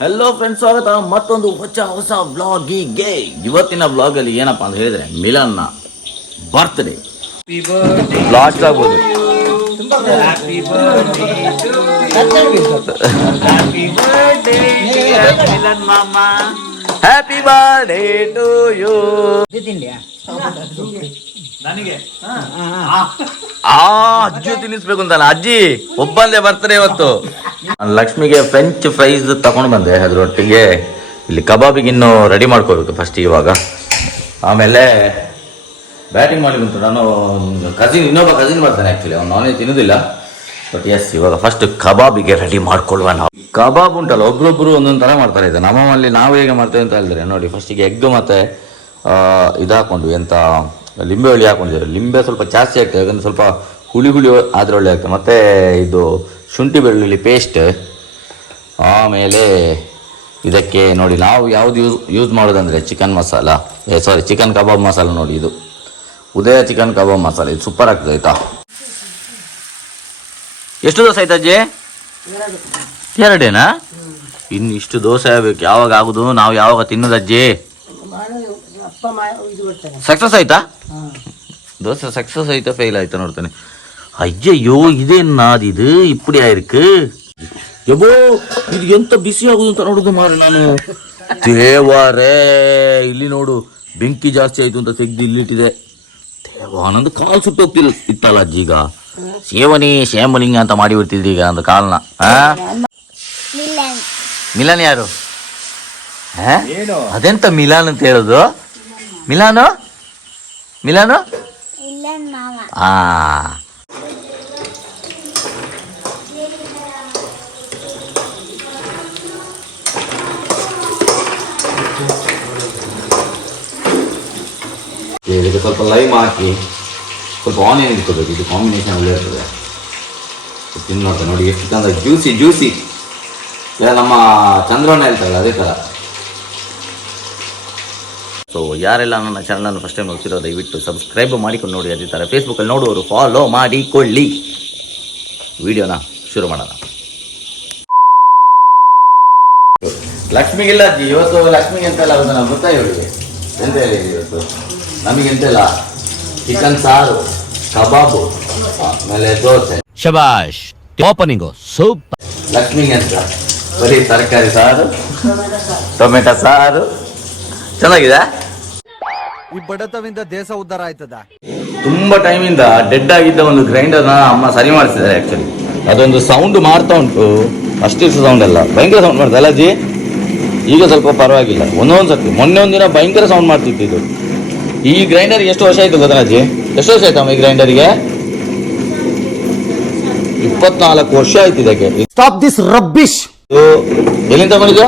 Hello friends, ಸ್ವಾಗತ ಮತ್ತೊಂದು ಹೊಸ ವ್ಲಾಗಿಗೆ. ಇವತ್ತಿನ ವ್ಲಾಗಲ್ಲಿ ಏನಪ್ಪ ಅಂತ ಹೇಳಿದ್ರೆ ಮಿಲನ್ನ ಬರ್ತ್ಡೇ ಲಾಸ್ಟ್ ಆಗ್ಬೋದು. ಮಿಲನ್ ಮಾಮ, ಹ್ಯಾಪಿ ಬರ್ಡೇ ಟು ಯು. ನನಗೆ ಅಜ್ಜಿ ತಿನ್ನಿಸ್ಬೇಕು ಅಂತಾನ. ಅಜ್ಜಿ ಒಬ್ಬಂದೇ ಬರ್ತಾರೆ ಇವತ್ತು. ಲಕ್ಷ್ಮಿಗೆ ಫ್ರೆಂಚ್ ಫ್ರೈಸ್ ತಗೊಂಡು ಬಂದೆ. ಅದರೊಟ್ಟಿಗೆ ಇಲ್ಲಿ ಕಬಾಬಿಗೆ ಇನ್ನೂ ರೆಡಿ ಮಾಡ್ಕೋಬೇಕು ಫಸ್ಟ್. ಇವಾಗ ಆಮೇಲೆ ಬ್ಯಾಟಿಂಗ್ ಮಾಡಿ ಬಂತು. ನಾನು ಇನ್ನೊಬ್ಬ ಕಸಿನ್ ಬರ್ತಾನೆ. ಆ್ಯಕ್ಚುಲಿ ಅವ್ನು ನಾನ್ ವೆಜ್ ತಿನ್ನೋದಿಲ್ಲ. ಬಟ್ ಎಸ್, ಇವಾಗ ಫಸ್ಟ್ ಕಬಾಬಿಗೆ ರೆಡಿ ಮಾಡ್ಕೊಳ್ಳುವ. ನಾವು ಕಬಾಬ್ ಉಂಟಲ್ಲ, ಒಬ್ರೊಬ್ರು ಒಂದೊಂದು ಥರ ಮಾಡ್ತಾರೆ. ಇದು ನಮ್ಮಲ್ಲಿ ನಾವು ಹೇಗೆ ಮಾಡ್ತೇವೆ ಅಂತ ಹೇಳಿದ್ರೆ ನೋಡಿ, ಫಸ್ಟಿಗೆ ಎಗ್ ಮತ್ತು ಇದು ಹಾಕ್ಕೊಂಡು ಎಂಥ ಲಿಂಬೆ ಹುಳಿ ಹಾಕೊಂಡಿದ್ದಾರೆ. ಲಿಂಬೆ ಸ್ವಲ್ಪ ಜಾಸ್ತಿ ಆಗ್ತದೆ, ಯಾಕಂದರೆ ಸ್ವಲ್ಪ ಹುಳಿ ಆದರೆ ಒಳ್ಳೆ ಆಗ್ತದೆ. ಮತ್ತು ಇದು ಶುಂಠಿ ಬೆಳ್ಳುಳ್ಳಿ ಪೇಸ್ಟ್. ಆಮೇಲೆ ಇದಕ್ಕೆ ನೋಡಿ ನಾವು ಯಾವುದು ಯೂಸ್ ಮಾಡೋದಂದರೆ ಚಿಕನ್ ಮಸಾಲ, ಚಿಕನ್ ಕಬಾಬ್ ಮಸಾಲ. ನೋಡಿ ಇದು ಉದಯ ಚಿಕನ್ ಕಬಾಬ್ ಮಸಾಲ. ಇದು ಸೂಪರ್ ಆಗ್ತದೆ ಆಯಿತಾ. ಎಷ್ಟು ದೋಸೆ ಆಯ್ತು ಅಜ್ಜಿ? ಎರಡೇನಾ? ಇನ್ನು ಇಷ್ಟು ದೋಸೆ ಆಗಬೇಕು. ಯಾವಾಗ ಆಗುದು? ನಾವು ಯಾವಾಗ ತಿನ್ನೋದು ಅಜ್ಜಿ? ಸಕ್ಸಸ್ ಆಯ್ತಾ ದೋಸೆ? ಸಕ್ಸಸ್ ಆಯ್ತಾ ಫೇಲ್ ಆಯ್ತಾ ನೋಡ್ತಾನೆ. ಅಯ್ಯಯ್ಯೋ, ಇದೇನಾ ಇದು ಇಪ್ಪಡಿ ಆಯ್ತು. ಯಬೋ, ಇದು ಎಂತ ಬಿಸಿ ಆಗುದು ಅಂತ ನೋಡುದು ಮಾರ. ನಾನು ದೇವಾರೇ, ಇಲ್ಲಿ ನೋಡು ಬೆಂಕಿ ಜಾಸ್ತಿ ಆಯ್ತು ಅಂತ ತೆಗ್ದು ಇಲ್ಲಿಟ್ಟಿದೆ. ದೇವಾ, ನಂದು ಕಾಲು ಸುಟ್ಟು ಹೋಗ್ತಿಲ್ಲ ಇತ್ತಲ್ಲ ಅಜ್ಜಿ. ಈಗ ಶೇಮಲಿಂಗ ಅಂತ ಮಾಡಿ ಬಿಡ್ತಿದ್ರಿ ಈಗ ಅಂದ ಕಾಲ್ನ. ಮಿಲನ್ ಯಾರು? ಅದೆಂತ ಮಿಲಾನ್ ಅಂತ ಹೇಳುದು? ಮಿಲಾನು ಆ ಇದಕ್ಕೆ ಸ್ವಲ್ಪ ಲೈಮ್ ಹಾಕಿ ಸ್ವಲ್ಪ ಆನಿಯನ್ ಇಟ್ಕೋಬೇಕು. ಇದು ಕಾಂಬಿನೇಷನ್ ಒಳ್ಳೆ ಇರ್ತದೆ. ತಿನ್ನೋದು ನೋಡಿ ಎಷ್ಟು ಚಂದ ಜ್ಯೂಸಿ. ನಮ್ಮ ಚಂದ್ರಣ್ಣ ಹೇಳ್ತಾರಲ್ಲ ಅದೇ ಥರ. ಸೊ ಯಾರೆಲ್ಲ ನನ್ನ ಚಾನಲನ್ನು ಫಸ್ಟ್ ಟೈಮ್ ನೋಡ್ತಿರೋ ದಯವಿಟ್ಟು ಸಬ್ಸ್ಕ್ರೈಬ್ ಮಾಡಿಕೊಂಡು ನೋಡಿ. ಅದೇ ಥರ ಫೇಸ್ಬುಕ್ಕಲ್ಲಿ ನೋಡುವವರು ಫಾಲೋ ಮಾಡಿಕೊಳ್ಳಿ. ವಿಡಿಯೋನ ಶುರು ಮಾಡೋಣ. ಲಕ್ಷ್ಮಿಗಿಲ್ಲ ಅಜ್ಜಿ ಇವತ್ತು. ಲಕ್ಷ್ಮಿಗೆ ಎಂತೆಲ್ಲ ಆಗುತ್ತೆ ನಾವು ಗೊತ್ತಾ ಇವಳಿಗೆ? ಎಂತ ಹೇಳಿದ್ವಿ ಇವತ್ತು ನಮಗೆ? ಎಂತೆಲ್ಲ ಚಿಕನ್ ಸಾರು, ಕಬಾಬು, ಆಮೇಲೆ ದೋಸೆ. ಶಬಾಷ್, ಓಪನಿಂಗು ಸೂಪರ್. ಲಕ್ಷ್ಮಿಗೆ ಅಂತ ಬರೀ ತರಕಾರಿ ಸಾರು, ಟೊಮೆಟೊ ಸಾರು. ಚೆನ್ನಾಗಿದೆ. ಈ ಬಡತವಿಂದ ದೇಶ ಉದ್ಧಾರ ಆಯ್ತದ. ತುಂಬಾ ಟೈಮಿಂದ ಡೆಡ್ ಆಗಿದ್ದ ಒಂದು ಗ್ರೈಂಡರ್ನ ಅಮ್ಮ ಸರಿ ಮಾಡಿಸಿದ್ದಾರೆ. ಆಕ್ಚುಲಿ ಅದೊಂದು ಸೌಂಡ್ ಮಾಡ್ತಾ ಉಂಟು. ಅಷ್ಟಿಷ್ಟು ಸೌಂಡ್ ಅಲ್ಲ, ಭಯಂಕರ ಸೌಂಡ್ ಮಾಡ್ತಾ ಅಲ್ಲ ಅಜ್ಜಿ? ಈಗ ಸ್ವಲ್ಪ ಪರವಾಗಿಲ್ಲ. ಒಂದೊಂದು ಸರ್ತಿ ಮೊನ್ನೆ ಒಂದಿನ ಭಯಂಕರ ಸೌಂಡ್ ಮಾಡ್ತಿತ್ತು ಇದು. ಈ ಗ್ರೈಂಡರ್ಗೆ ಎಷ್ಟು ವರ್ಷ ಆಯ್ತು ಗೊತ್ತಾ ಅಜ್ಜಿ? ಎಷ್ಟು ವರ್ಷ ಆಯ್ತಮ್ಮ ಈ ಗ್ರೈಂಡರ್ಗೆ? 24 ವರ್ಷ ಆಯ್ತು ಇದಕ್ಕೆ. Stop this rubbish. ಎಲ್ಲಿಂದ ಬಂದಿದ್ದು?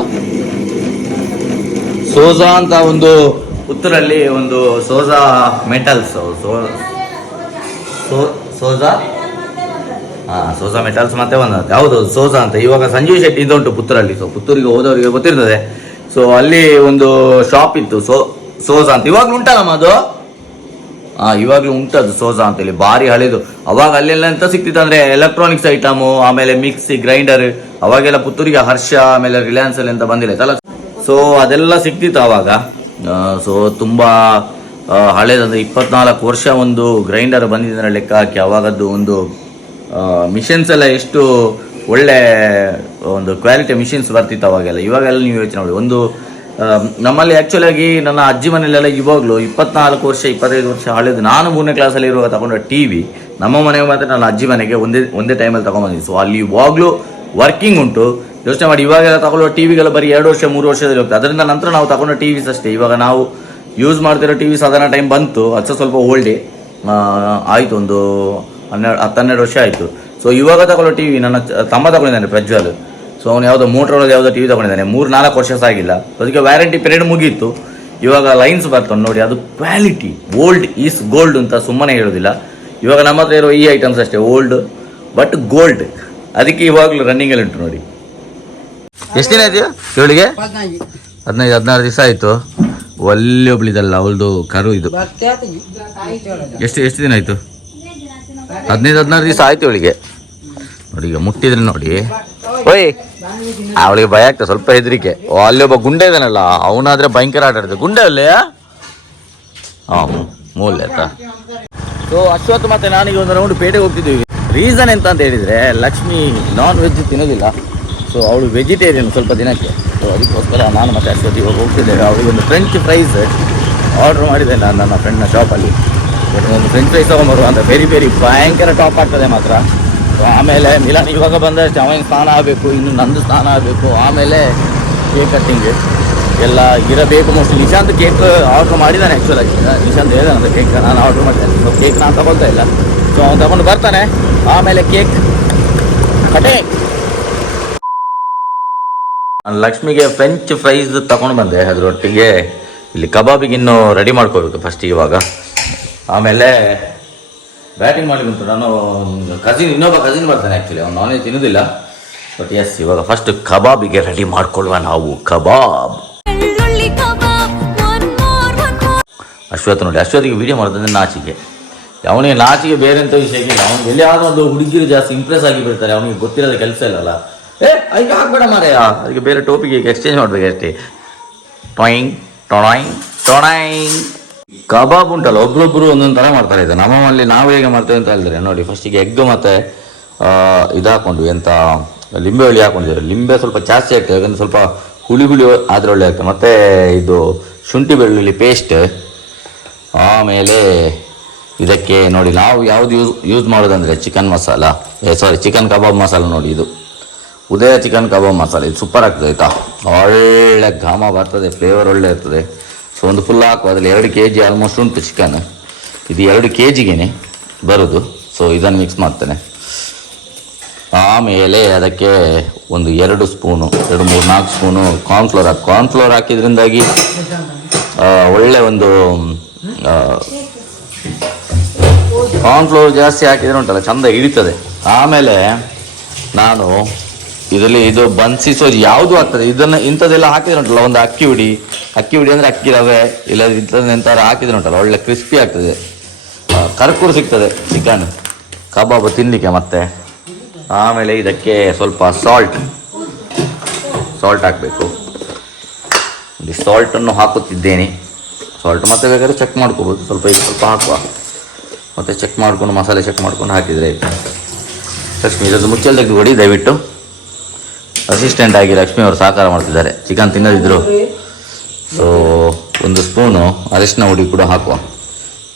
ಸೋಜಾ ಅಂತ ಒಂದು ಪುತ್ತೂರಲ್ಲಿ ಒಂದು ಸೋಜಾ ಮೆಟಲ್ಸ್. ಸೋಜಾ ಮೆಟಲ್ಸ್ ಮತ್ತೆ ಒಂದು ಯಾವುದು ಸೋಜಾ ಅಂತ. ಇವಾಗ ಸಂಜೀವ್ ಶೆಟ್ಟಿ ಅಂತ ಉಂಟು ಪುತ್ತೂರಲ್ಲಿ. ಸೊ ಪುತ್ತೂರಿಗೆ ಹೋದವರಿಗೆ ಗೊತ್ತಿರ್ತದೆ. ಸೊ ಅಲ್ಲಿ ಒಂದು ಶಾಪ್ ಇತ್ತು ಸೋಜಾ ಅಂತ. ಇವಾಗಲೂ ಉಂಟಲ್ಲಮ್ಮ ಅದು? ಇವಾಗಲೂ ಉಂಟದು ಸೋಜಾ ಅಂತ. ಇಲ್ಲಿ ಭಾರಿ ಹಳೆದು. ಅವಾಗ ಅಲ್ಲೆಲ್ಲ ಎಂತ ಸಿಕ್ತಿತ್ತು ಅಂದ್ರೆ ಎಲೆಕ್ಟ್ರಾನಿಕ್ಸ್ ಐಟಮು, ಆಮೇಲೆ ಮಿಕ್ಸಿ, ಗ್ರೈಂಡರ್. ಅವಾಗೆಲ್ಲ ಪುತ್ತೂರಿಗೆ ಹರ್ಷ ಆಮೇಲೆ ರಿಲಯನ್ಸ್ ಅಲ್ಲಿ ಅಂತ ಬಂದಿಲ್ಲ. ಸೊ ಅದೆಲ್ಲ ಸಿಕ್ತಿತ್ತು ಆವಾಗ. ಸೊ ತುಂಬ ಹಳೇದಂದ್ರೆ 24 ವರ್ಷ ಒಂದು ಗ್ರೈಂಡರ್ ಬಂದಿದ್ದರೆ ಲೆಕ್ಕ ಹಾಕಿ. ಅವಾಗದ್ದು ಒಂದು ಮಿಷಿನ್ಸ್ ಎಲ್ಲ ಎಷ್ಟು ಒಳ್ಳೆ ಒಂದು ಕ್ವಾಲಿಟಿ ಮಿಷಿನ್ಸ್ ಬರ್ತಿತ್ತು ಅವಾಗೆಲ್ಲ. ಇವಾಗೆಲ್ಲ ನೀವು ಯೋಚನೆ ಮಾಡಿ. ಒಂದು ನಮ್ಮಲ್ಲಿ ಆ್ಯಕ್ಚುಲಿ ಆಗಿ ನನ್ನ ಅಜ್ಜಿ ಮನೆಯಲ್ಲೆಲ್ಲ ಇವಾಗಲೂ 24 ವರ್ಷ 25 ವರ್ಷ ಹಳೇದು. ನಾನು 3ನೇ ಕ್ಲಾಸಲ್ಲಿ ಇರುವಾಗ ತಗೊಂಡ TV ನಮ್ಮ ಮನೆಗೆ ಮಾತ್ರ ನನ್ನ ಅಜ್ಜಿ ಮನೆಗೆ ಒಂದೇ ಟೈಮಲ್ಲಿ ತಗೊಂಡ್ಬಂದಿದ್ದು. ಸೊ ಅಲ್ಲಿ ಇವಾಗಲೂ ವರ್ಕಿಂಗ್ ಉಂಟು. ಯೋಚನೆ ಮಾಡಿ, ಇವಾಗೆಲ್ಲ ತಗೊಳ್ಳೋ ಟಿವಿಗೆಲ್ಲ ಬರೀ 2 ವರ್ಷ 3 ವರ್ಷದಲ್ಲಿ ಹೋಗ್ತದೆ. ಅದರಿಂದ ನಂತರ ನಾವು ತಗೊಂಡ ಟಿವಿಸ್ ಅಷ್ಟೇ. ಇವಾಗ ನಾವು ಯೂಸ್ ಮಾಡ್ತಿರೋ ಟಿವಿ ಸಾಧಾರಣ ಟೈಮ್ ಬಂತು. ಅದು ಸ್ವಲ್ಪ ಓಲ್ಡೇ ಆಯಿತು. ಒಂದು 10-12 ವರ್ಷ ಆಯಿತು. ಸೊ ಇವಾಗ ತಗೊಳ್ಳೋ ಟಿವಿ ನನ್ನ ತಮ್ಮ ತಗೊಂಡಿದ್ದಾನೆ ಪ್ರಜ್ವಲ್. ಸೊ ಅವನು ಯಾವುದೋ ಮೋಟ್ರೋಲ್ ಯಾವುದೋ ಟಿವಿ ತಗೊಂಡಿದ್ದಾನೆ. 3-4 ವರ್ಷ ಆಗಿಲ್ಲ. ಅದಕ್ಕೆ ವ್ಯಾರಂಟಿ ಪೀರಿಯಡ್ ಮುಗೀತು. ಇವಾಗ ಲೈನ್ಸ್ ಬರ್ತಾನೆ ನೋಡಿ. ಅದು ಕ್ವಾಲಿಟಿ. ಓಲ್ಡ್ ಈಸ್ ಗೋಲ್ಡ್ ಅಂತ ಸುಮ್ಮನೆ ಹೇಳೋದಿಲ್ಲ. ಇವಾಗ ನಮ್ಮ ಹತ್ರ ಇರೋ ಈ ಐಟಮ್ಸ್ ಅಷ್ಟೇ ಓಲ್ಡ್ ಬಟ್ ಗೋಲ್ಡ್. ಅದಕ್ಕೆ ಇವಾಗಲೂ ರನ್ನಿಂಗಲ್ಲಿ ಉಂಟು ನೋಡಿ. ಎಷ್ಟು ದಿನ ಆಯ್ತು ಇವಳಿಗೆ? 15-16 ದಿವಸ ಆಯಿತು. ಒಳ್ಳೆ ಒಬ್ಳಿದಲ್ಲ ಅವಳದು ಕರು ಇದು. ಎಷ್ಟು ದಿನ ಆಯಿತು? 15-16 ದಿವಸ ಆಯ್ತು ಇವಳಿಗೆ ನೋಡಿ. ಈಗ ಮುಟ್ಟಿದ್ರೆ ನೋಡಿ. ಓಯ್ ಅವಳಿಗೆ ಭಯ ಆಗ್ತದೆ, ಸ್ವಲ್ಪ ಹೆದರಿಕೆ. ಅಲ್ಲಿ ಒಬ್ಬ ಗುಂಡೆ ಇದಾನಲ್ಲ, ಅವನಾದ್ರೆ ಭಯಂಕರ ಆಟ ಆಡ್ತದೆ. ಗುಂಡೆ ಅಲ್ಲೇ ಮೂಲೆ ಆಯ್ತಾ. ಸೊ ಅಶ್ವತ್ ಮತ್ತೆ ನಾನೀಗ ಒಂದು ರೌಂಡ್ ಪೇಟೆಗೆ ಹೋಗ್ತಿದ್ದೀವಿ. ರೀಸನ್ ಎಂತ ಅಂತ ಹೇಳಿದರೆ, ಲಕ್ಷ್ಮಿ ನಾನ್ ವೆಜ್ ತಿನ್ನೋದಿಲ್ಲ. ಸೊ ಅವಳು ವೆಜಿಟೇರಿಯನ್ ಸ್ವಲ್ಪ ದಿನಕ್ಕೆ. ಸೊ ಅದಕ್ಕೋಸ್ಕರ ನಾನು ಮತ್ತು ಅಶ್ವತ್ ಇವಾಗ ಹೋಗ್ತಿದ್ದೇವೆ. ಅವಳಿಗೆ ಒಂದು ಫ್ರೆಂಚ್ ಫ್ರೈಸ್ ಆರ್ಡ್ರ್ ಮಾಡಿದೆ ನಾನು ನನ್ನ ಫ್ರೆಂಡ್ನ ಶಾಪಲ್ಲಿ. ಬಟ್ ಒಂದು ಫ್ರೆಂಚ್ ಫ್ರೈಸ್ ತೊಗೊಂಬರುವ ಅಂತ ವೆರಿ ಭಯಂಕರ ಟಾಪ್ ಆಗ್ತದೆ ಮಾತ್ರ. ಸೊ ಆಮೇಲೆ ಮಿಲಾನ್ ಇವಾಗ ಬಂದರೆ ಅವನಿಗೆ ಸ್ನಾನ ಆಗಬೇಕು, ಇನ್ನು ನಂದು ಸ್ನಾನ ಆಗಬೇಕು, ಆಮೇಲೆ ಕೇಕ್ ಕಟ್ಟಿಂಗ್ ಎಲ್ಲ ಇರಬೇಕು. ಮೋಸ್ಟ್ಲಿ ನಿಶಾಂತ್ ಕೇಕ್ ಆರ್ಡ್ರ್ ಮಾಡಿದ್ದಾನೆ ಆ್ಯಕ್ಚುಲಾಗಿ. ನಿಶಾಂತ್ ಹೇಳಿದಾನಂತ ಕೇಕ್ ನಾನು ಆರ್ಡ್ರ್ ಮಾಡಿದ್ದೇನೆ. ಸೊ ಕೇಕ್ ನಾನು ತಗೊಳ್ತಾ ಇಲ್ಲ. ಸೊ ಅವ್ನು ತಗೊಂಡು ಬರ್ತಾನೆ, ಆಮೇಲೆ ಕೇಕ್ ಕಟೆ. ಲಕ್ಷ್ಮಿಗೆ ಫ್ರೆಂಚ್ ಫ್ರೈಸ್ ತಗೊಂಡು ಬಂದೆ. ಅದರೊಟ್ಟಿಗೆ ಇಲ್ಲಿ ಕಬಾಬಿಗೆ ಇನ್ನೂ ರೆಡಿ ಮಾಡ್ಕೋಬೇಕು ಫಸ್ಟ್ ಇವಾಗ. ಆಮೇಲೆ ಬ್ಯಾಟಿಂಗ್ ಮಾಡಿ ಉಂಟು. ನಾನು ಇನ್ನೊಬ್ಬ ಕಸಿನ್ ಬರ್ತಾನೆ ಆ್ಯಕ್ಚುಲಿ, ಅವ್ನು ನಾನ್ ವೆಜ್ ತಿನ್ನೋದಿಲ್ಲ. ಬಟ್ ಎಸ್, ಇವಾಗ ಫಸ್ಟ್ ಕಬಾಬಿಗೆ ರೆಡಿ ಮಾಡ್ಕೊಳ್ಳುವ ನಾವು. ಕಬಾಬ್ ಅಶ್ವತ್ ನೋಡಿ, ಅಶ್ವತಿಗೆ ವಿಡಿಯೋ ಮಾಡೋದಂದ್ರೆ ನಾಚಿಕೆ. ಅವನಿಗೆ ನಾಚಿಕೆ ಬೇರೆ ಅಂತ ವಿಷಯಕ್ಕೆ ಇಲ್ಲ. ಅವ್ನಿಗೆ ಎಲ್ಲಿಯಾದ್ರೂ ಒಂದು ಹುಡುಗಿರು ಜಾಸ್ತಿ ಇಂಪ್ರೆಸ್ ಆಗಿ ಬಿಡ್ತಾರೆ. ಅವನಿಗೆ ಗೊತ್ತಿರೋದ ಕೆಲಸ ಇಲ್ಲಲ್ಲ. ಅದಕ್ಕೆ ಹಾಕ್ಬೇಡ ಮಾರೆಯ, ಅದಕ್ಕೆ ಬೇರೆ ಟೋಪಿಗೆ ಎಕ್ಸ್ಚೇಂಜ್ ಮಾಡ್ಬೇಕು ಅಷ್ಟೇ. ಟೊಯಿಂಗ್ ಟೊಣಾಯಿಂಗ್ ಟೊಣಾಯಿಂಗ್. ಕಬಾಬ್ ಉಂಟಲ್ಲ, ಒಬ್ರೊಬ್ರು ಒಂದೊಂದು ಥರ ಮಾಡ್ತಾರೆ. ಇದು ನಮ್ಮಲ್ಲಿ ನಾವು ಹೇಗೆ ಮಾಡ್ತೇವೆ ಅಂತ ಹೇಳಿದ್ರೆ ನೋಡಿ, ಫಸ್ಟಿಗೆ ಎಗ್ ಮತ್ತು ಇದು ಹಾಕ್ಕೊಂಡು ಎಂತ ಲಿಂಬೆ ಹುಳಿ ಹಾಕೊಂಡಿದ್ದಾರೆ. ಲಿಂಬೆ ಸ್ವಲ್ಪ ಜಾಸ್ತಿ ಆಗ್ತದೆ, ಯಾಕಂದರೆ ಸ್ವಲ್ಪ ಹುಳಿ ಆದರೆ ಒಳ್ಳೆ ಆಗ್ತದೆ. ಮತ್ತು ಇದು ಶುಂಠಿ ಬೆಳ್ಳುಳ್ಳಿ ಪೇಸ್ಟ್. ಆಮೇಲೆ ಇದಕ್ಕೆ ನೋಡಿ ನಾವು ಯಾವುದು ಯೂಸ್ ಮಾಡೋದಂದರೆ ಚಿಕನ್ ಮಸಾಲ, ಚಿಕನ್ ಕಬಾಬ್ ಮಸಾಲ ನೋಡಿ. ಇದು ಉದಯ ಚಿಕನ್ ಕಬಾಬ್ ಮಸಾಲೆ. ಇದು ಸೂಪರ್ ಆಗ್ತದೆ ಆಯಿತಾ. ಒಳ್ಳೆ ಘಮ ಬರ್ತದೆ, ಫ್ಲೇವರ್ ಒಳ್ಳೆ ಇರ್ತದೆ. ಸೊ ಒಂದು ಫುಲ್ ಹಾಕು. ಅದರಲ್ಲಿ 2 kg ಆಲ್ಮೋಸ್ಟ್ ಉಂಟು ಚಿಕನ್. ಇದು 2 kgಗೆ ಬರೋದು. ಸೊ ಇದನ್ನು ಮಿಕ್ಸ್ ಮಾಡ್ತೇನೆ. ಆಮೇಲೆ ಅದಕ್ಕೆ ಒಂದು 2 ಸ್ಪೂನು 2, 3, 4 ಸ್ಪೂನು ಕಾರ್ನ್ಫ್ಲೋರ್ ಹಾಕಿ. ಕಾರ್ನ್ಫ್ಲೋರ್ ಹಾಕಿದ್ರಿಂದಾಗಿ ಒಳ್ಳೆ ಒಂದು ಕಾರ್ನ್ಫ್ಲೋರ್ ಜಾಸ್ತಿ ಹಾಕಿದ್ರೆ ಉಂಟಲ್ಲ ಚಂದ ಹಿಡಿತದೆ. ಆಮೇಲೆ ನಾನು ಇದರಲ್ಲಿ ಇದು ಬನ್ಸಿ ಸೋಜಿ ಯಾವುದು ಆಗ್ತದೆ ಇಂಥದ್ದೆಲ್ಲ ಹಾಕಿದ್ರೆ ಉಂಟಲ್ಲ, ಒಂದು ಅಕ್ಕಿ ಹುಡಿ ಅಂದರೆ ಅಕ್ಕಿ ರವೆ ಇಲ್ಲ ಇಂಥದ್ದೆಂತಾರ ಹಾಕಿದ್ರೆ ಉಂಟಲ್ಲ ಒಳ್ಳೆ ಕ್ರಿಸ್ಪಿ ಆಗ್ತದೆ, ಕರ್ಕೂರು ಸಿಗ್ತದೆ ಚಿಕನ್ ಕಬಾಬ್ ತಿನ್ನಲಿಕ್ಕೆ. ಮತ್ತೆ ಆಮೇಲೆ ಇದಕ್ಕೆ ಸ್ವಲ್ಪ ಸಾಲ್ಟ್ ಹಾಕಬೇಕು. ಇಲ್ಲಿ ಸಾಲ್ಟನ್ನು ಹಾಕುತ್ತಿದ್ದೇನೆ. ಸಾಲ್ಟ್ ಮತ್ತೆ ಬೇಕಾದ್ರೆ ಚೆಕ್ ಮಾಡ್ಕೋಬೋದು. ಸ್ವಲ್ಪ ಹಾಕುವ, ಮತ್ತು ಚೆಕ್ ಮಾಡಿಕೊಂಡು ಮಸಾಲೆ ಚೆಕ್ ಮಾಡ್ಕೊಂಡು ಹಾಕಿದರೆ ಲಕ್ಷ್ಮಿ ಇದೊಂದು ಮುಚ್ಚಲ್ ತೆಗೆದುಕೊಡಿ ದಯವಿಟ್ಟು. ಅಸಿಸ್ಟೆಂಟ್ ಆಗಿ ಲಕ್ಷ್ಮಿ ಅವರು ಸಹಕಾರ ಮಾಡ್ತಿದ್ದಾರೆ ಚಿಕನ್ ತಿನ್ನೋದಿದ್ರು. ಸೊ 1 ಸ್ಪೂನು ಅರಿಶಿನ ಹುಡಿ ಕೂಡ ಹಾಕುವ.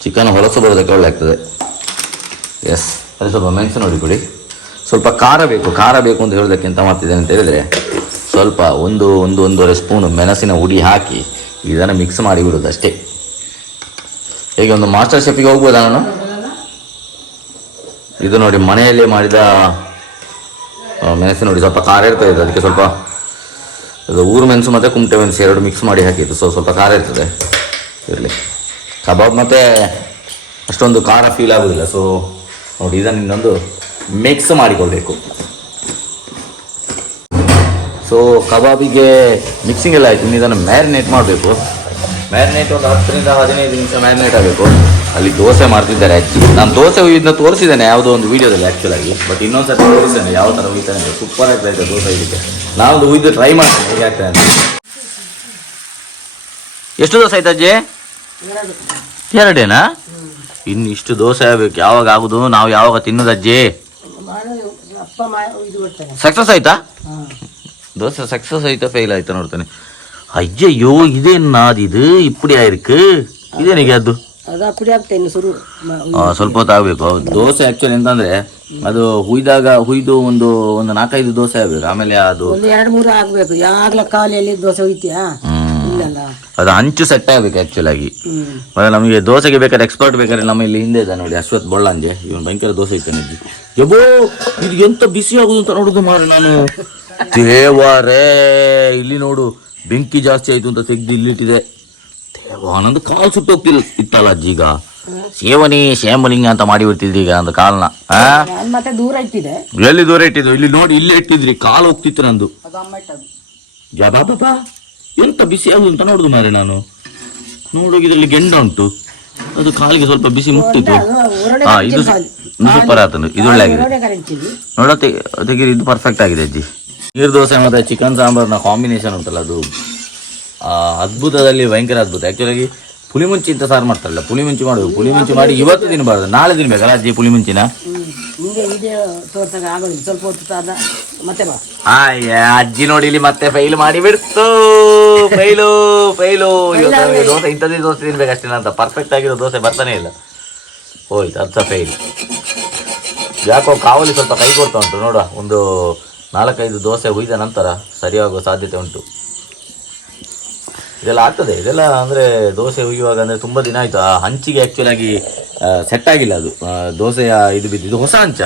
ಚಿಕನ್ ಹೊಲಸು ಬರೋದಕ್ಕೆ ಒಳ್ಳೆ ಆಗ್ತದೆ. ಎಸ್, ಅದು ಸ್ವಲ್ಪ ಮೆಣಸಿನ ಹುಡಿ ಕೊಡಿ. ಸ್ವಲ್ಪ ಖಾರ ಬೇಕು ಅಂತ ಹೇಳೋದಕ್ಕೆ ಎಂತ ಮಾಡ್ತಿದ್ದೇನೆ ಅಂತ ಹೇಳಿದರೆ, ಸ್ವಲ್ಪ 1-1.5 ಸ್ಪೂನು ಮೆಣಸಿನ ಹುಡಿ ಹಾಕಿ ಇದನ್ನು ಮಿಕ್ಸ್ ಮಾಡಿ ಬಿಡೋದು ಅಷ್ಟೇ. ಹೇಗೆ ಒಂದು ಮಾಸ್ಟರ್ ಶೆಫಿಗೆ ಹೋಗ್ಬೋದಾ ನಾನು? ಇದು ನೋಡಿ ಮನೆಯಲ್ಲೇ ಮಾಡಿದ ಮೆಣಸಿನ ನೋಡಿ, ಸ್ವಲ್ಪ ಖಾರ ಇರ್ತದೆ ಇದು. ಅದಕ್ಕೆ ಸ್ವಲ್ಪ ಅದು ಊರು ಮೆಣಸು ಮತ್ತು ಕುಮಟೆ ಮೆಣಸು 2 ಮಿಕ್ಸ್ ಮಾಡಿ ಹಾಕಿದ್ದು. ಸೊ ಸ್ವಲ್ಪ ಖಾರ ಇರ್ತದೆ, ಇರಲಿ. ಕಬಾಬ್ ಮತ್ತು ಅಷ್ಟೊಂದು ಖಾರ ಫೀಲ್ ಆಗೋದಿಲ್ಲ. ಸೊ ನೋಡಿ ಇದನ್ನು ಇನ್ನೊಂದು ಮಿಕ್ಸ್ ಮಾಡಿಕೊಳ್ಬೇಕು. ಸೊ ಕಬಾಬಿಗೆ ಮಿಕ್ಸಿಂಗ್ ಎಲ್ಲ ಆಯಿತು. ಇನ್ನು ಇದನ್ನು ಮ್ಯಾರಿನೇಟ್ ಮಾಡಬೇಕು. ಮ್ಯಾರಿನೇಟ್ ಒಂದು 10ರಿಂದ 15 ನಿಮಿಷ ಮ್ಯಾರಿನೇಟ್ ಆಗಬೇಕು. ಅಲ್ಲಿ ದೋಸೆ ಮಾಡ್ತಿದ್ದಾರೆ ಅಜ್ಜಿ. ನಾನು ದೋಸೆ ಇದನ್ನ ತೋರಿಸಿದ್ದೇನೆ ಯಾವುದೋ ಒಂದು ವೀಡಿಯೋದಲ್ಲಿ ಆ್ಯಕ್ಚುಲಾಗಿ. ಬಟ್ ಇನ್ನೊಂದು ಸರ್ತಿ ತೋರಿಸಿದ್ದೇನೆ ಯಾವ ಥರ ಹುಯ್ತಾನೆ ಅಂತ. ಸೂಪರ್ ಆಗ್ತಾಯಿದೆ ದೋಸೆ ಇದಕ್ಕೆ. ನಾನು ಹುಯ್ದು ಟ್ರೈ ಮಾಡ್ತೇನೆ ಹೇಗೆ ಆಗ್ತಾನೆ ಅಂತ. ಎಷ್ಟು ದೋಸೆ ಆಯ್ತು ಅಜ್ಜಿ? 2 ಇನ್ನು ಇಷ್ಟು ದೋಸೆ ಆಗಬೇಕು. ಯಾವಾಗ ಆಗುದು? ನಾವು ಯಾವಾಗ ತಿನ್ನೋದು ಅಜ್ಜಿ? ಸಕ್ಸಸ್ ಆಯ್ತಾ ದೋಸೆ? ಸಕ್ಸಸ್ ಆಯ್ತಾ ಫೇಲ್ ಆಯ್ತಾ ನೋಡ್ತಾನೆ. ಅಯ್ಯಯ್ಯೋ ಇದೇನು ಇದು ಇಪ್ಪಡಿ ಆಯ್ತು ಇದೇನಿಗೆ ಅದು ಸ್ವಲ್ಪ ಹೊತ್ತು ಆಗಬೇಕು. ದೋಸೆ ಆ್ಯಕ್ಚುಲಿ ಎಂತಂದರೆ ಅದು ಹುಯ್ದು ಒಂದು 4-5 ದೋಸೆ ಆಗಬೇಕು. ಆಮೇಲೆ ಅದು 2-3 ಆಗಬೇಕು. ಯಾವಾಗಲ ಕಾಲಿಯಲ್ಲಿ ದೋಸೆ ಹುಯ್ತೀಯಾ? ಅದು ಹಂಚು ಸೆಟ್ ಆಗಬೇಕು ಆ್ಯಕ್ಚುಲಾಗಿ. ನಮಗೆ ದೋಸೆಗೆ ಬೇಕಾದ್ರೆ ಎಕ್ಸ್ಪರ್ಟ್ ಬೇಕಾದ್ರೆ ನಮ್ಮ ಇಲ್ಲಿ ಹಿಂದೆ ಇದೆ ನೋಡಿ ಅಶ್ವತ್ ಬೊಳ್ಳಂಜೆ. ಇವನು ಭಯಂಕರ ದೋಸೆ ಇದ್ದಾನೆ. ಯಬೋ ಇದು ಎಂತ ಬಿಸಿ ಆಗುದು ಅಂತ ನೋಡುದು ಮಾರು ನಾನು. ದೇವರೇ ಇಲ್ಲಿ ನೋಡು, ಬೆಂಕಿ ಜಾಸ್ತಿ ಆಯ್ತು ಅಂತ ತೆಗ್ದು ಇಲ್ಲಿಟ್ಟಿದೆ. ನಂದು ಕಾಲು ಸುಟ್ಟು ಹೋಗ್ತಿಲ್ಲ ಇತ್ತಲ್ಲ ಅಜ್ಜಿ. ಈಗ ಸೇವನಿಂಗ್ ಅಂತ ಮಾಡಿ ಬಿಡ್ತಿದ್ರಿ ಈಗ ನಂದು ಕಾಲ್ನ. ಮತ್ತೆ ದೂರ ಇಟ್ಟಿದೆ. ಎಲ್ಲಿ ದೂರ ಇಟ್ಟಿದ್ದು? ಇಲ್ಲಿ ನೋಡಿ, ಇಲ್ಲೇ ಇಟ್ಟಿದ್ರಿ. ಕಾಲು ಹೋಗ್ತಿತ್ತು ನಂದು. ಬಾಬಾ ಎಂತ ಬಿಸಿ ಆಗುದು ಅಂತ ನೋಡುದು ಮಾರೆ ನಾನು. ನೋಡು ಇದರಲ್ಲಿ ಗೆಂಡ ಉಂಟು, ಅದು ಕಾಲಿಗೆ ಸ್ವಲ್ಪ ಬಿಸಿ ಮುಟ್ಟಿತ್ತು. ಇದು ಸೂಪರ್ ಆತನು. ಇದು ಒಳ್ಳೆ ಆಗಿದೆ ನೋಡ ತೆಗೀರಿ. ಇದು ಪರ್ಫೆಕ್ಟ್ ಆಗಿದೆ ಅಜ್ಜಿ. ನೀರು ದೋಸೆ ಮತ್ತು ಚಿಕನ್ ಸಾಂಬಾರ್ನ ಕಾಂಬಿನೇಷನ್ ಉಂಟಲ್ಲ ಅದು ಅದ್ಭುತದಲ್ಲಿ ಭಯಂಕರ ಅದ್ಭುತ. ಆ್ಯಕ್ಚುಲಾಗಿ ಪುಳಿ ಮುಂಚಿ ಅಂತ ಸಾರು ಮಾಡ್ತಾರಲ್ಲ, ಪುಳಿ ಮುಂಚಿ ಮಾಡಬೇಕು. ಪುಳಿ ಮುಂಚಿ ಮಾಡಿ ಇವತ್ತು ತಿನ್ನಬಾರ್ದು, ನಾಳೆ ತಿನ್ಬೇಕಲ್ಲ ಅಜ್ಜಿ ಪುಳಿ ಮುಂಚಿನ. ಹಿಂಗೆ ಇದೇ ತೋರ್ಸಾಗ ಆಗೋದಿಲ್ಲ, ಸ್ವಲ್ಪ ಹೊತ್ತು ಆದ ಮತ್ತೆ ಬಾ. ಅಜ್ಜಿ ನೋಡಿ ಇಲ್ಲಿ ಮತ್ತೆ ಫೈಲ್ ಮಾಡಿ ಬಿಡ್ತು. ಫೈಲು ದೋಸೆ ಇಂಥದ್ದೇ ದೋಸೆ ತಿನ್ಬೇಕಷ್ಟೇ ಅಂತ ಪರ್ಫೆಕ್ಟ್ ಆಗಿರೋ ದೋಸೆ ಬರ್ತಾನೆ ಇಲ್ಲ. ಹೋಯ್ತು ಅರ್ಥ ಫೈಲ್. ಯಾಕೋ ಕಾವಲಿ ಸ್ವಲ್ಪ ಕೈ ಕೊಡ್ತಾ ಉಂಟು ನೋಡುವ. ಒಂದು 4-5 ದೋಸೆ ಹುಯ್ದ ನಂತರ ಸರಿಯಾಗುವ ಸಾಧ್ಯತೆ ಉಂಟು. ಇದೆಲ್ಲ ಆಗ್ತದೆ. ಇದೆಲ್ಲ ಅಂದರೆ ದೋಸೆ ಹುಯ್ಯುವಾಗ ಅಂದರೆ ತುಂಬ ದಿನ ಆಯಿತು. ಆ ಹಂಚಿಗೆ ಆ್ಯಕ್ಚುಲಾಗಿ ಸೆಟ್ ಆಗಿಲ್ಲ ಅದು ದೋಸೆಯ ಇದು ಬಿದ್ದು. ಇದು ಹೊಸ ಹಂಚ?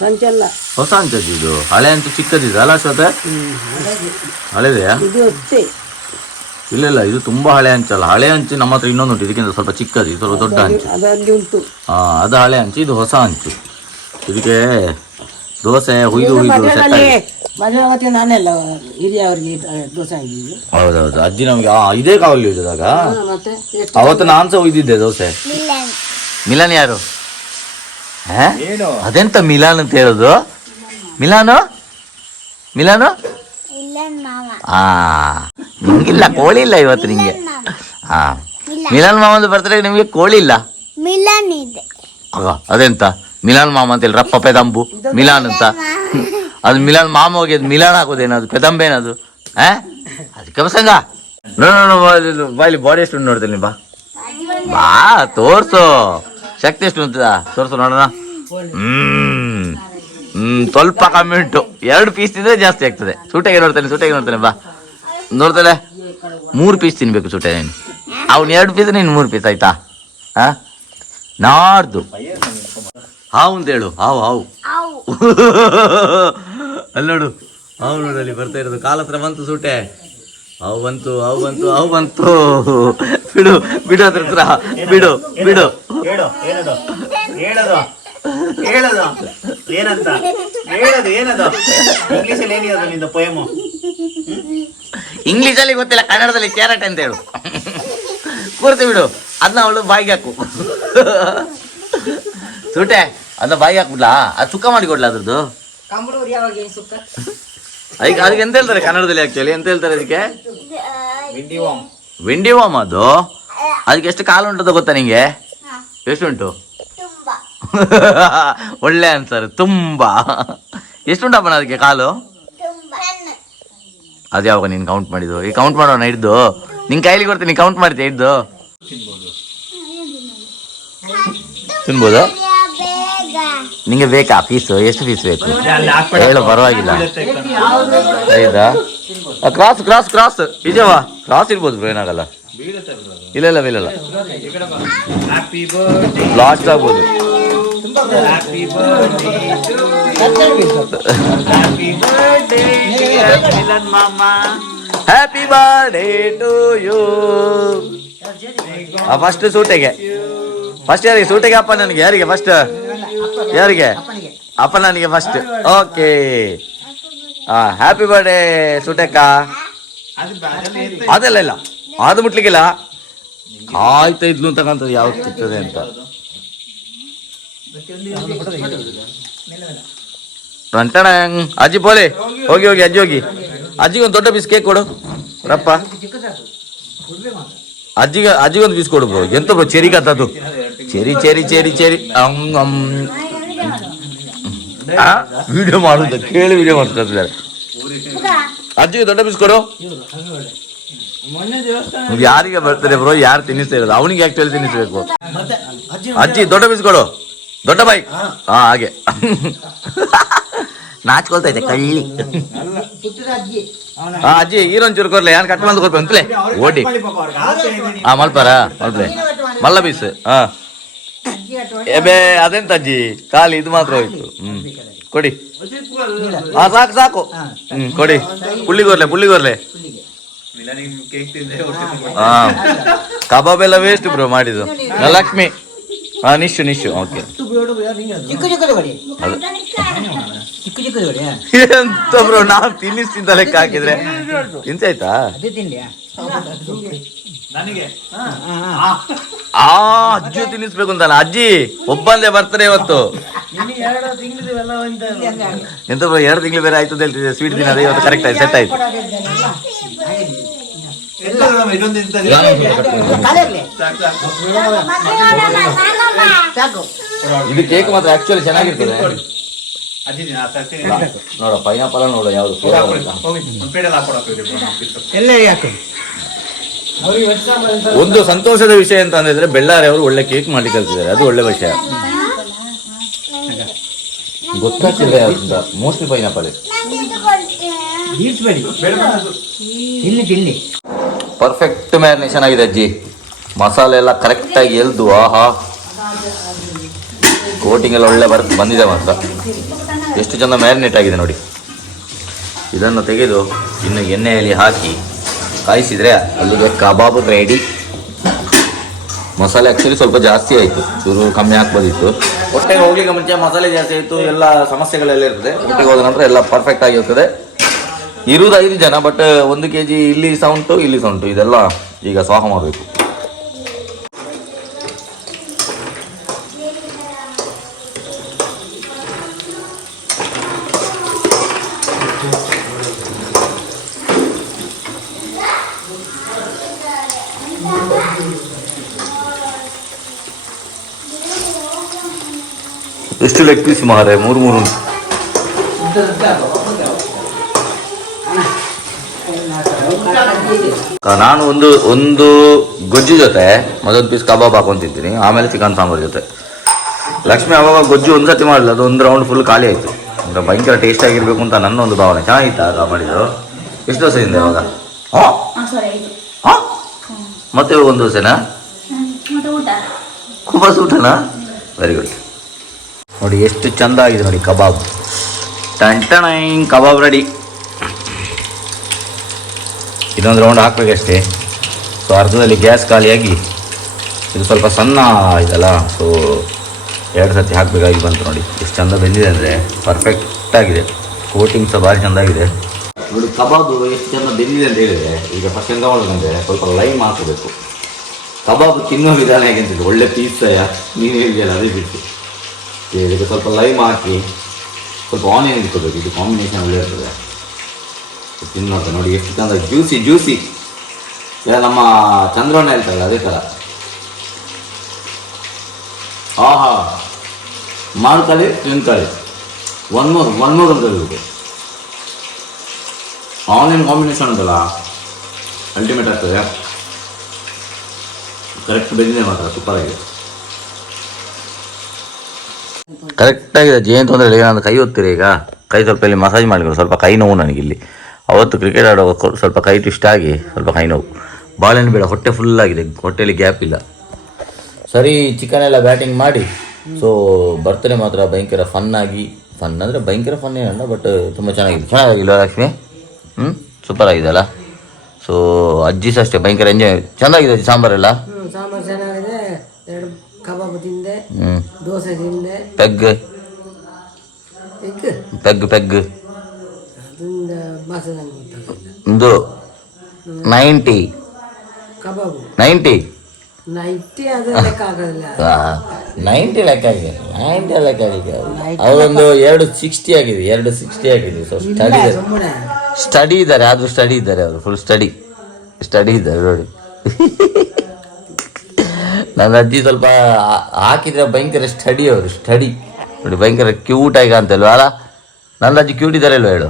ಸಂಚಲ್ಲ, ಹೊಸ ಹಂಚದ್ದು ಇದು. ಹಳೆ ಹಂಚು ಚಿಕ್ಕದಿದೆ ಅಲ್ಲ ಅಶ್ವತೆ? ಹಳೆದೆಯಾ? ಇದು ಅಷ್ಟೇ. ಇಲ್ಲ ಇದು ತುಂಬ ಹಳೆ ಹಂಚಲ್ಲ. ಹಳೆ ಹಂಚು ನಮ್ಮ ಹತ್ರ ಇನ್ನೊಂದು ಉಂಟು, ಇದಕ್ಕಿಂತ ಸ್ವಲ್ಪ ಚಿಕ್ಕದು, ಸ್ವಲ್ಪ ದೊಡ್ಡ ಹಂಚು. ಅದಲ್ಲಿ ಉಂಟು. ಅದು ಹಳೆ ಹಂಚು, ಇದು ಹೊಸ ಹಂಚು. ಇದಕ್ಕೆ ದೋಸೆ ಹುಯ್ದು ಸೆಟ್ ಆಗಿದೆ. ಮದುವೆ ಅವತ್ತಿಗೆ ನಾನೆಲ್ಲ ಹಿರಿಯವರಿಗೆ ದೋಸೆ ಆಗಿದ್ದು. ಹೌದೌದು, ಅಜ್ಜಿ ನಮಗೆ ಇದೇ ಕಾವಲಿ ಇದ್ದಾಗ ಮತ್ತೆ ಅವತ್ತು ನಾನು ಸಹ ಹುಯ್ದಿದ್ದೆ ದೋಸೆ. ಮಿಲಾನ್ ಯಾರು? ಅದೆಂತ ಮಿಲಾನ್ ಅಂತ ಹೇಳುದು? ಮಿಲಾನು ನಿಂಗಿಲ್ಲ ಕೋಳಿ ಇಲ್ಲ ಇವತ್ತು ನಿಂಗೆ. ಮಿಲಾನ್ ಮಾಮಂದು ಬರ್ತಡೆ ನಿಮ್ಗೆ ಕೋಳಿ ಇಲ್ಲ? ಮಿಲಾನ್ ಇದೆ. ಅದೆಂತ ಮಿಲಾನ್ ಮಾಮ ಅಂತ ಹೇಳಿ ರಪ್ಪ ಪೆದಂಬು ಮಿಲಾನ್ ಅಂತ. ಅದು ಮಿಲಾನ್ ಮಾಮ ಹೋಗಿ ಅದು ಮಿಲಾನ್ ಹಾಕೋದೇನದು, ಪೆದಂಬೇನದು? ಅದಕ್ಕೆ ಬಸಂಗ ಬಾಯ್ಲಿ ಬಾಡಿ ಎಷ್ಟು ಉಂಟು ನೋಡ್ತೇನೆ. ಬಾ ತೋರ್ಸು, ಶಕ್ತಿ ಎಷ್ಟು ಉಂಟದ ತೋರ್ಸು ನೋಡೋಣ. ಸ್ವಲ್ಪ ಕಮ್ಮಿ ಉಂಟು. 2 ಪೀಸ್ ತಿಂದ್ರೆ ಜಾಸ್ತಿ ಆಗ್ತದೆ. ಸೂಟೆಗೆ ನೋಡ್ತೇನೆ ಬಾ. ನೋಡ್ತೇನೆ 3 ಪೀಸ್ ತಿನ್ಬೇಕು ಸೂಟೆ ನೀನು. ಅವ್ನು 2 ಪೀಸ್, ನೀನು 3 ಪೀಸ್ ಆಯ್ತಾ? ನಾಡ್ದು ಹಾವು ಅಂತ ಹೇಳು. ಹಾವು ಅಲ್ಲಿ ನೋಡು, ಹಾವು ನೋಡಲ್ಲಿ ಬರ್ತಾ ಇರೋದು. ಕಾಲ ಹತ್ರ ಬಂತು ಸೂಟೆ. ಹಾವು ಬಂತು. ಬಿಡು ಅದ್ರ ಹತ್ರ ಬಿಡು. ಇಂಗ್ಲಿಷಲ್ಲಿ ಗೊತ್ತಿಲ್ಲ, ಕನ್ನಡದಲ್ಲಿ ಕ್ಯಾರೆಟ್ ಅಂತ ಹೇಳು. ಕೂರ್ತಿ ಬಿಡು. ಅದನ್ನ ಅವಳು ಬಾಯಿಗೆ ಹಾಕು. ಸೂಟೆ ಅದನ್ನ ಬಾಯಿಗೆ ಹಾಕ್ಬಿಡ್ಲಾ? ಅದು ಸುಕ್ಕ ಮಾಡಿ ಕೊಡ್ಲಾ ಅದ್ರದ್ದು? ಅದಕ್ಕೆ ಎಂತ ಹೇಳ್ತಾರೆ ಕನ್ನಡದಲ್ಲಿ? ಆಕ್ಚುಲಿ ಎಂತ ಹೇಳ್ತಾರೆ ಅದಕ್ಕೆ? ವಿಂಡಿವಾಮ್. ಅದು ಅದಕ್ಕೆ ಎಷ್ಟು ಕಾಲು ಉಂಟದ ಗೊತ್ತಾ ನಿಂಗೆ? ಎಷ್ಟುಂಟು? ಒಳ್ಳೆ ಆನ್ಸರ್, ತುಂಬಾ. ಎಷ್ಟುಂಟಪ್ಪನ ಅದಕ್ಕೆ ಕಾಲು? ಅದು ಯಾವಾಗ ನೀನು ಕೌಂಟ್ ಮಾಡಿದ್ದು? ಈಗ ಕೌಂಟ್ ಮಾಡೋಣ ಹಿಡ್ದು. ನಿನ್ ಕೈಲಿ ಕೊಡ್ತೀನಿ, ಕೌಂಟ್ ಮಾಡ್ತೀಯ ಹಿಡ್ದು? ತಿನ್ಬೋದಾ? ನಿಂಗೆ ಬೇಕಾ ಪೀಸು? ಎಷ್ಟು ಪೀಸ್ ಬೇಕು ಹೇಳು, ಪರವಾಗಿಲ್ಲ. ಐದಾ? ಕ್ರಾಸ್ ನಿಜವಾ? ಕ್ರಾಸ್ ಇರ್ಬೋದು ಬ್ರೋ, ಏನಾಗಲ್ಲ. ಇಲ್ಲ ಬೀಳಲ್ಲ. ಲಾಸ್ಟ್ ಆಗ್ಬೋದು. Happy birthday to you. First ಸೂಟೆಗೆ. ಫಸ್ಟ್ ಯಾರಿಗೆ? ಸೂಟೆಗೆ ಅಪ್ಪ ನನಗೆ. ಯಾರಿಗೆ ಫಸ್ಟ್? ಯಾರಿಗೆ? ಅಪ್ಪ ನನಗೆ ಫಸ್ಟ್. ಓಕೆ, ಹ್ಯಾಪಿ ಬರ್ಡೇ ಸೂಟೆಕ್ಕ. ಅದೆಲ್ಲ ಇಲ್ಲ, ಅದು ಮುಟ್ಲಿಕ್ಕಿಲ್ಲ. ಕಾಯ್ತಾ ಇದ್ಲು ಅಂತಕ್ಕಂಥದ್ದು ಯಾವ್ದು ಸಿಗ್ತದೆ ಅಂತ. ಅಜ್ಜಿ ಬೋಲೆ ಹೋಗಿ ಅಜ್ಜಿಗೆ ಒಂದು ದೊಡ್ಡ ಪೀಸ್ ಕೇಕ್ ಕೊಡು ರಪ್ಪ. ಅಜ್ಜಿಗೊಂದು ಪೀಸ್ ಕೊಡು ಬ್ರೋ. ಎಂತ ಬ್ರೋ ಚೆರಿ ಕತ್ತದು? ಚೆರಿ ವಿಡಿಯೋ ಮಾಡುದ ಕೇಳಿ ವಿಡಿಯೋ ಮಾಡ್ತಿದ್ದಾರೆ. ಅಜ್ಜಿಗೆ ದೊಡ್ಡ ಪೀಸ್ ಕೊಡು. ಯಾರಿಗೆ ಬರ್ತದೆ ಬ್ರೋ? ಯಾರು ತಿನ್ನಿಸ್ತಾ ಇರೋದು? ಅವನಿಗೆ ಆಕ್ಚುಲಿ ತಿನ್ನಿಸ್ಬೇಕು. ಅಜ್ಜಿ ದೊಡ್ಡ ಪೀಸ್ ಕೊಡು, ದೊಡ್ಡ ಬೈಕ್. ಹಾಗೆ ನಾಚ್ಕೊಳ್ತಾ ಇದೆ ಕಳ್ಳಿ. ಅಜ್ಜಿ ಈರೊಂಚೂರು ಕೊರ್ಲೆ, ಯಾರು ಕಟ್ ಬಂದು ಕೊಡ್ಬೇಕು ಅಂತಲೇ ಓಡಿ. ಮಲ್ಪರ ಮಲ್ಲ ಪೀಸ್. ಎಬೆ ಅದೆಂತ ಅಜ್ಜಿ ಖಾಲಿ ಇದು ಮಾತ್ರ ಹೋಯ್ತು. ಕೊಡಿ. ಸಾಕು. ಕೊಡಿ. ಪುಳ್ಳಿಗೋರ್ಲೆ. ಕಬಾಬ್ ಎಲ್ಲ ವೇಸ್ಟ್ ಬ್ರೋ ಮಾಡಿದ್ದು. ಲಕ್ಷ್ಮಿ. ನಿಶು ಓಕೆ. ಎಂತ ಬ್ರೋ, ನಾವು ತಿನ್ನಿಸ್ತಿಂತ ಲೆಕ್ಕ ಹಾಕಿದ್ರೆ ತಿನ್ಸಾಯ್ತಾ? ಅಜ್ಜಿ ತಿನ್ನಿಸ್ಬೇಕು ಅಂತಲ್ಲ. ಅಜ್ಜಿ ಒಬ್ಬಂದೇ ಬರ್ತಾರೆ ಇವತ್ತು. ಎಂತ 2 ತಿಂಗಳು ಬೇರೆ ಆಯ್ತು ಅಂತ ಹೇಳ್ತಿದ್ದೆ. ಸ್ವೀಟ್ ದಿನ ಅದೇ ಇವತ್ತು ಕರೆಕ್ಟ್ ಆಯ್ತು, ಸೆಟ್ ಆಯ್ತು. ಇದು ಕೇಕ್ ಮಾತ್ರ ಆಕ್ಚುಲಿ ಚೆನ್ನಾಗಿರ್ತದೆ ನೋಡ. ಪೈನಾಪಲ್ ನೋಡ ಯಾವ್ದು ಒಂದು ಸಂತೋಷದ ವಿಷಯ ಅಂತ ಅಂದ್ರೆ ಬೆಳ್ಳಾರಿ ಅವರು ಒಳ್ಳೆ ಕೇಕ್ ಮಾಡಿ ಕಲ್ತಿದ್ದಾರೆ, ಅದು ಒಳ್ಳೆ ವಿಷಯ. ಗೊತ್ತಾಗ್ತಿಲ್ಲ ಯಾವ್ದು, ಮೋಸ್ಟ್ಲಿ ಪೈನಾಪಲ್. ಪರ್ಫೆಕ್ಟ್ ಮ್ಯಾರಿನೇಷನ್ ಆಗಿದೆ ಅಜ್ಜಿ. ಮಸಾಲೆ ಎಲ್ಲ ಕರೆಕ್ಟಾಗಿ ಎಲ್ದು. ಆಹಾ, ಕೋಟಿಂಗ್ ಎಲ್ಲ ಒಳ್ಳೆ ಬಂದಿದೆ ಮಾತ್ರ. ಎಷ್ಟು ಚಂದ ಮ್ಯಾರಿನೇಟ್ ಆಗಿದೆ ನೋಡಿ. ಇದನ್ನು ತೆಗೆದು ಇನ್ನು ಎಣ್ಣೆಯಲ್ಲಿ ಹಾಕಿ ಕಾಯಿಸಿದರೆ ಅಲ್ಲಿಗೆ ಕಬಾಬ್ ರೆಡಿ. ಮಸಾಲೆ ಆ್ಯಕ್ಚುಲಿ ಸ್ವಲ್ಪ ಜಾಸ್ತಿ ಆಯಿತು, ಚೂರು ಕಮ್ಮಿ ಹಾಕ್ಬೋದಿತ್ತು. ಹೊಟ್ಟೆಗೆ ಹೋಗ್ಲಿಕ್ಕೆ ಮುಂಚೆ ಮಸಾಲೆ ಜಾಸ್ತಿ ಆಯಿತು, ಎಲ್ಲ ಸಮಸ್ಯೆಗಳೆಲ್ಲ ಇರ್ತದೆ. ಹೊಟ್ಟೆಗೆ ಹೋದ ನಂತರ ಎಲ್ಲ ಪರ್ಫೆಕ್ಟ್ ಆಗಿರ್ತದೆ. ಇರುವುದು 5 ಜನ, ಬಟ್ 1 kg ಇಲ್ಲಿ ಸಹ ಉಂಟು, ಇಲ್ಲಿ ಸಹ ಉಂಟು. ಇದೆಲ್ಲ ಈಗ ಸ್ವಾಹ ಮಾಡಬೇಕು. ಎಷ್ಟು ಲೆಗ್ ಪೀಸ್ ಮಾರೆ? 3 ಉಂಟು. ನಾನು ಒಂದು ಗೊಜ್ಜು ಜೊತೆ ಮೊದಲು ಪೀಸ್ ಕಬಾಬ್ ಹಾಕೊಂತಿದ್ದೀನಿ, ಆಮೇಲೆ ಚಿಕನ್ ಸಾಂಬಾರು ಜೊತೆ. ಲಕ್ಷ್ಮಿ ಅವಾಗ ಗೊಜ್ಜು ಒಂದು ಸತಿ ಮಾಡಲಿಲ್ಲ, ಅದು 1 ರೌಂಡ್ ಫುಲ್ ಖಾಲಿ ಆಯಿತು. ಅಂದರೆ ಭಯಂಕರ ಟೇಸ್ಟ್ ಆಗಿರಬೇಕು ಅಂತ ನನ್ನ ಒಂದು ಭಾವನೆ. ಚೆನ್ನಾಗಿತ್ತು ಆಗ ಮಾಡಿದ್ದು. ಎಷ್ಟು ದೋಸೆಯಿಂದ ಇವಾಗ? ಮತ್ತೆ 1 ದೋಸೆನಾ? ಕುಬಾಸ್ ಊಟನಾ? Very good. ನೋಡಿ ಎಷ್ಟು ಚಂದ ಆಗಿದೆ ನೋಡಿ ಕಬಾಬ್. ಟಂಟಣೈನ್ ಕಬಾಬ್ ರೆಡಿ. ಇದೊಂದು ರೌಂಡ್ ಹಾಕ್ಬೇಕಷ್ಟೇ. ಸೊ ಅರ್ಧದಲ್ಲಿ ಗ್ಯಾಸ್ ಖಾಲಿಯಾಗಿ ಇದು ಸ್ವಲ್ಪ ಸಣ್ಣ ಇದಲ್ಲ, ಸೊ 2 ಸತಿ ಹಾಕಬೇಕಾಗಿ ಬಂತು. ನೋಡಿ ಎಷ್ಟು ಚಂದ ಬೆಂದಿದೆ ಅಂದರೆ ಪರ್ಫೆಕ್ಟಾಗಿದೆ. ಕೋಟಿಂಗ್ ಸಹ ಭಾರಿ ಚೆಂದಾಗಿದೆ ನೋಡಿ. ಕಬಾಬು ಎಷ್ಟು ಚಂದ ಬೆಂದಿದೆ ಅಂತ ಹೇಳಿದರೆ, ಈಗ ಫಸ್ಟ್ ಎಂತ ಮಾಡಬೇಕಂದ್ರೆ ಸ್ವಲ್ಪ ಲೈಮ್ ಹಾಕಬೇಕು. ಕಬಾಬ್ ತಿನ್ನೋ ವಿಧಾನ ಹೇಗೆಂತಿದೆ, ಒಳ್ಳೆ ಪೀಸ್ ನೀನು ಹೇಳಿದೆಯಲ್ಲ ಅದೇ ಬಿಟ್ಟು ಇದಕ್ಕೆ ಸ್ವಲ್ಪ ಲೈಮ್ ಹಾಕಿ ಸ್ವಲ್ಪ ಆನಿಯನ್ ಇಟ್ಕೋಬೇಕು. ಇದು ಕಾಂಬಿನೇಷನ್ ಒಳ್ಳೆ ಇರ್ತದೆ ತಿನ್ನೋದು. ನೋಡಿ ಎಷ್ಟು ಚಂದ ಜ್ಯೂಸಿ. ಈಗ ನಮ್ಮ ಚಂದ್ರಣ್ಣ ಹೇಳ್ತಾರಲ್ಲ ಅದೇ ಥರ. ಆಹಾ, ಮಾಡ್ಕೊಳ್ಳಿ ತಿನ್ಕೊಳ್ಳಿ. ಒನ್ ಮೋರ್ ಅಂತ ಹೇಳ್ಬೇಕು. ಆನಿಯನ್ ಕಾಂಬಿನೇಷನ್ ಉಂಟಲ್ಲ ಅಲ್ಟಿಮೇಟ್ ಆಗ್ತದೆ. ಕರೆಕ್ಟ್ ಬೆಂದಿದೆ ಮಾತ್ರ, ಸೂಪರ್ ಆಗಿದೆ, ಕರೆಕ್ಟಾಗಿದೆ. ಏನು ತೊಂದರೆ ಇಲ್ಲ. ನಾನು ಕೈ ಹೊತ್ತೀರಿ ಈಗ, ಕೈ ಸ್ವಲ್ಪ ಇಲ್ಲಿ ಮಸಾಜ್ ಮಾಡಿಕೊಂಡು ಸ್ವಲ್ಪ ಕೈ ನೋವು ನನಗಿಲ್ಲಿ. ಅವತ್ತು ಕ್ರಿಕೆಟ್ ಆಡುವಾಗ ಸ್ವಲ್ಪ ಕೈ ಟ್ವಿಸ್ಟ್ ಆಗಿ ಸ್ವಲ್ಪ ಕೈ ನೋವು. ಬಾಳೆಹಣ್ಣು ಬೇಡ, ಹೊಟ್ಟೆ ಫುಲ್ಲಾಗಿದೆ, ಹೊಟ್ಟೆಯಲ್ಲಿ ಗ್ಯಾಪ್ ಇಲ್ಲ. ಸರಿ, ಚಿಕನ್ ಎಲ್ಲ ಬ್ಯಾಟಿಂಗ್ ಮಾಡಿ ಸೊ ಬರ್ತಡೇ ಮಾತ್ರ ಭಯಂಕರ ಫನ್ ಅಂದರೆ ಭಯಂಕರ ಫನ್ ಏನಲ್ಲ, ಬಟ್ ತುಂಬ ಚೆನ್ನಾಗಿಲ್ಲ ಲಕ್ಷ್ಮಿ? ಸೂಪರ್ ಆಗಿದೆ ಅಲ್ಲ. ಸೊ ಅಜ್ಜಿ ಸಹ ಅಷ್ಟೇ ಭಯಂಕರ ಎಂಜಾಯ್. ಚೆನ್ನಾಗಿದೆ ಅಜ್ಜಿ ಸಾಂಬಾರೆಲ್ಲ. ಸಾಂಬಾರು ಚೆನ್ನಾಗಿದೆ. 2 ಕಬಾಬ್ ತಿಂದೆ, ದೋಸೆ ತಿಂದೆ. ಪೆಗ್ ಒಂದು 90 ಕಬಾಬು 90 ಅದು ಲೆಕ್ಕ ಆಗೋದಿಲ್ಲ. 90 ಲೆಕ್ಕ ಆಗಿದೆ. 90 ಲೆಕ್ಕ ಆಗಿದೆ. ಅವರೊಂದು 260 ಆಗಿದೆ. 260 ಆಗಿದೆ. ಸೊ ಸ್ಟಡಿ ಇದ್ದಾರೆ, ಆದರೂ ಸ್ಟಡಿ ಇದ್ದಾರೆ ಅವರು. ಫುಲ್ ಸ್ಟಡಿ ಇದ್ದಾರೆ ನೋಡಿ. ನನ್ನ ಅಜ್ಜಿ ಸ್ವಲ್ಪ ಹಾಕಿದ್ರೆ ಭಯಂಕರ ಸ್ಟಡಿ ನೋಡಿ, ಭಯಂಕರ ಕ್ಯೂಟಾಗಿ ಕಾಣ್ತಲ್ವ ಅಲ್ಲ? ನನ್ನ ಅಜ್ಜಿ ಕ್ಯೂಟ್ ಇದ್ದಾರೆ ಅಲ್ವ ಹೇಳು?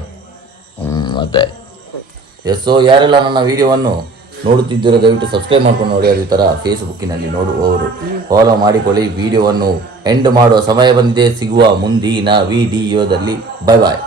ಮತ್ತೆ ಸೊ ಯಾರೆಲ್ಲ ನನ್ನ ವಿಡಿಯೋವನ್ನು ನೋಡುತ್ತಿದ್ದೀರೋ ದಯವಿಟ್ಟು ಸಬ್ಸ್ಕ್ರೈಬ್ ಮಾಡ್ಕೊಂಡು ನೋಡಿ. ಅದೇ ಥರ ಫೇಸ್ಬುಕ್ಕಿನಲ್ಲಿ ನೋಡುವವರು ಫಾಲೋ ಮಾಡಿಕೊಳ್ಳಿ. ವಿಡಿಯೋವನ್ನು ಎಂಡ್ ಮಾಡುವ ಸಮಯ ಬಂದಿದೆ. ಸಿಗುವ ಮುಂದಿನ ವಿಡಿಯೋದಲ್ಲಿ. ಬಾಯ್ ಬಾಯ್.